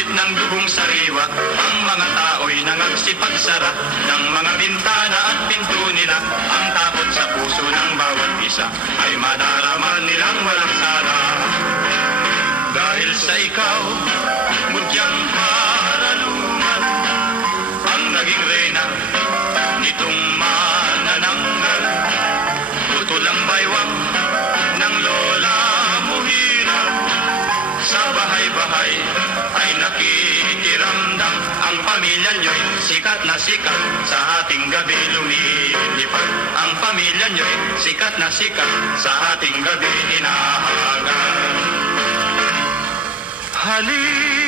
Sumisit ng dugong sariwa, ang mga tao'y nangagsipag-sara ng mga bintana at pinto nila. Ang takot sa puso ng bawat isa ay madarama nilang walang sala. Dahil sa ikaw, mudyang karalungan, ang naging reyna nitong manananggal. Putol ang baywang ng lola mo hirap, sa bahay-bahay ay nakikiramdam. Ang pamilya nyo'y sikat na sikat, sa ating gabi lumilipad. Ang pamilya nyo'y sikat na sikat, sa ating gabi hinahagan. Halika